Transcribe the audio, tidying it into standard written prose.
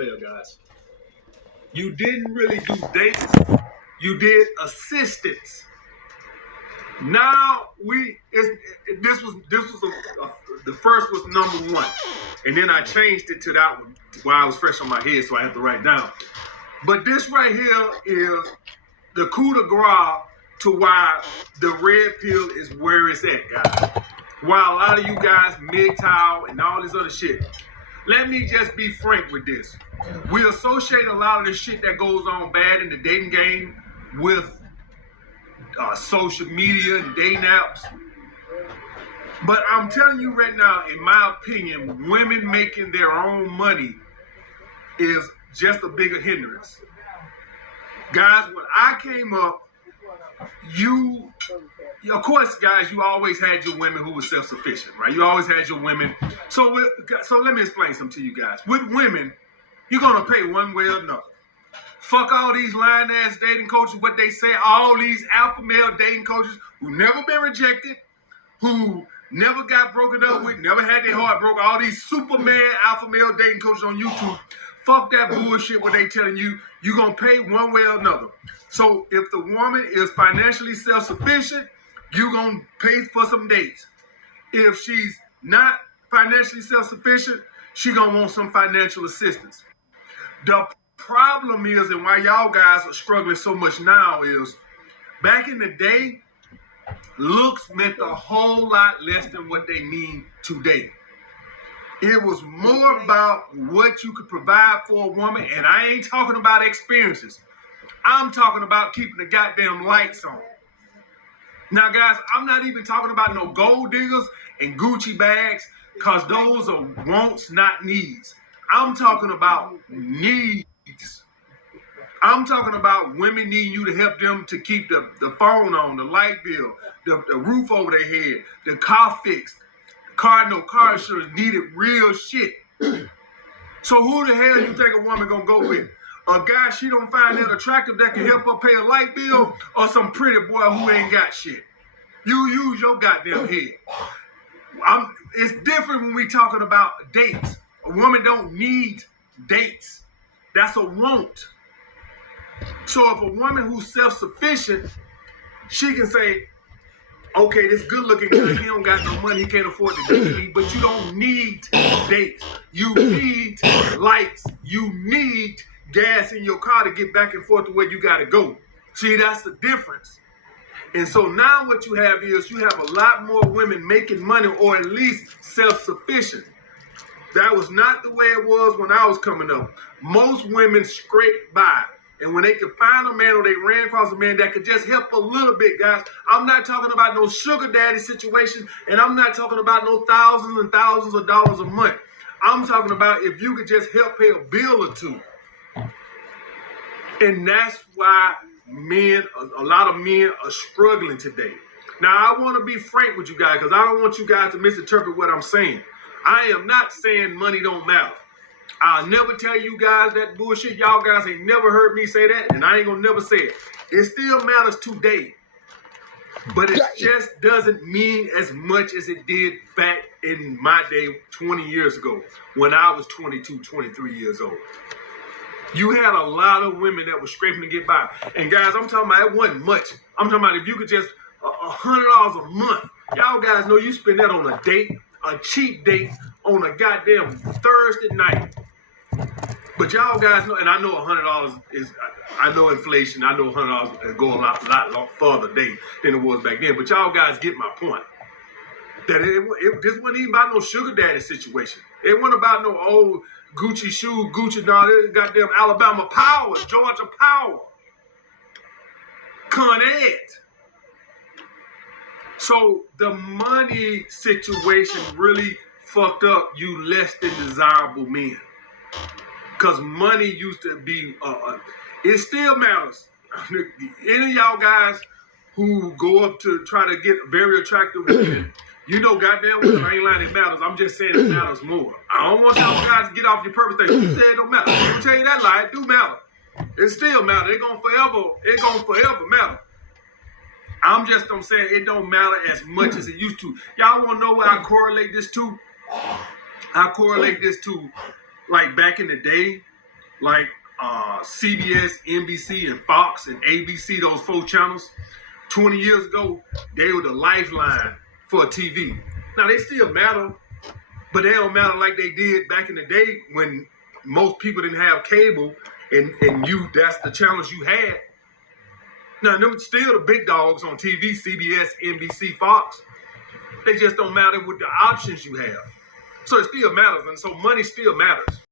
player, guys. You didn't really do dates. You did assistance. Now the first was number one, and then I changed it to that one while I was fresh on my head, so I have to write down. But this right here is the coup de grace to why the red pill is where it's at, guys. While a lot of you guys MGTOW and all this other shit, let me just be frank with this. We associate a lot of the shit that goes on bad in the dating game with social media and dating apps. But I'm telling you right now, in my opinion, women making their own money is just a bigger hindrance. Guys, when I came up, of course, guys, you always had your women who were self-sufficient, right? You always had your women. So let me explain something to you guys. With women, you're going to pay one way or another. Fuck all these lying-ass dating coaches, what they say, all these alpha male dating coaches who never been rejected, who never got broken up with, never had their heart broken, all these Superman alpha male dating coaches on YouTube. Fuck that bullshit where they telling you you're going to pay one way or another. So if the woman is financially self-sufficient, you're going to pay for some dates. If she's not financially self-sufficient, she's going to want some financial assistance. The problem is, and why y'all guys are struggling so much now is, back in the day, looks meant a whole lot less than what they mean today. It was more about what you could provide for a woman, and I ain't talking about experiences. I'm talking about keeping the goddamn lights on. Now, guys, I'm not even talking about no gold diggers and Gucci bags, because those are wants, not needs. I'm talking about needs. I'm talking about women needing you to help them to keep the phone on, the light bill, the roof over their head, the car fixed, car insurance, needed real shit. So who the hell you think a woman gonna go with? A guy she don't find that attractive that can help her pay a light bill, or some pretty boy who ain't got shit? You use your goddamn head. It's different when we talking about dates. A woman don't need dates. That's a want. So if a woman who's self-sufficient, she can say, okay, this good-looking guy, he don't got no money, he can't afford to date me, but you don't need dates. You need lights. You need gas in your car to get back and forth to where you got to go. See, that's the difference. And so now what you have is you have a lot more women making money, or at least self-sufficient. That was not the way it was when I was coming up. Most women scraped by. And when they could find a man, or they ran across a man that could just help a little bit, guys, I'm not talking about no sugar daddy situation, and I'm not talking about no thousands and thousands of dollars a month. I'm talking about if you could just help pay a bill or two. And that's why a lot of men are struggling today. Now, I want to be frank with you guys, because I don't want you guys to misinterpret what I'm saying. I am not saying money don't matter. I'll never tell you guys that bullshit. Y'all guys ain't never heard me say that, and I ain't gonna never say it. It still matters today, but it just doesn't mean as much as it did back in my day 20 years ago when I was 22, 23 years old. You had a lot of women that were scraping to get by. And guys, I'm talking about it wasn't much. I'm talking about if you could just $100 a month. Y'all guys know you spend that on a date, a cheap date on a goddamn Thursday night. But y'all guys know, and I know $100 is, I know inflation, I know $100 go a lot further than it was back then. But y'all guys get my point. That this wasn't even about no sugar daddy situation. It wasn't about no old Gucci shoe, Gucci, no, this goddamn Alabama Power, Georgia Power, Con Ed. So the money situation really fucked up you less than desirable men. Because money used to be, it still matters. Any of y'all guys who go up to try to get very attractive women, you know goddamn well, I ain't lying, it matters. I'm just saying it matters more. I don't want y'all guys to get off your purpose thing. You say it don't matter. I'm gonna tell you that lie, it do matter. It still matter. It gonna forever matter. I'm saying it don't matter as much as it used to. Y'all wanna know what I correlate this to? I correlate this to, like, back in the day, like CBS, NBC, and Fox and ABC, those 4 channels, 20 years ago, they were the lifeline for TV. Now, they still matter, but they don't matter like they did back in the day when most people didn't have cable and that's the channels you had. Now, them still the big dogs on TV, CBS, NBC, Fox. They just don't matter with the options you have. So it still matters, and so money still matters.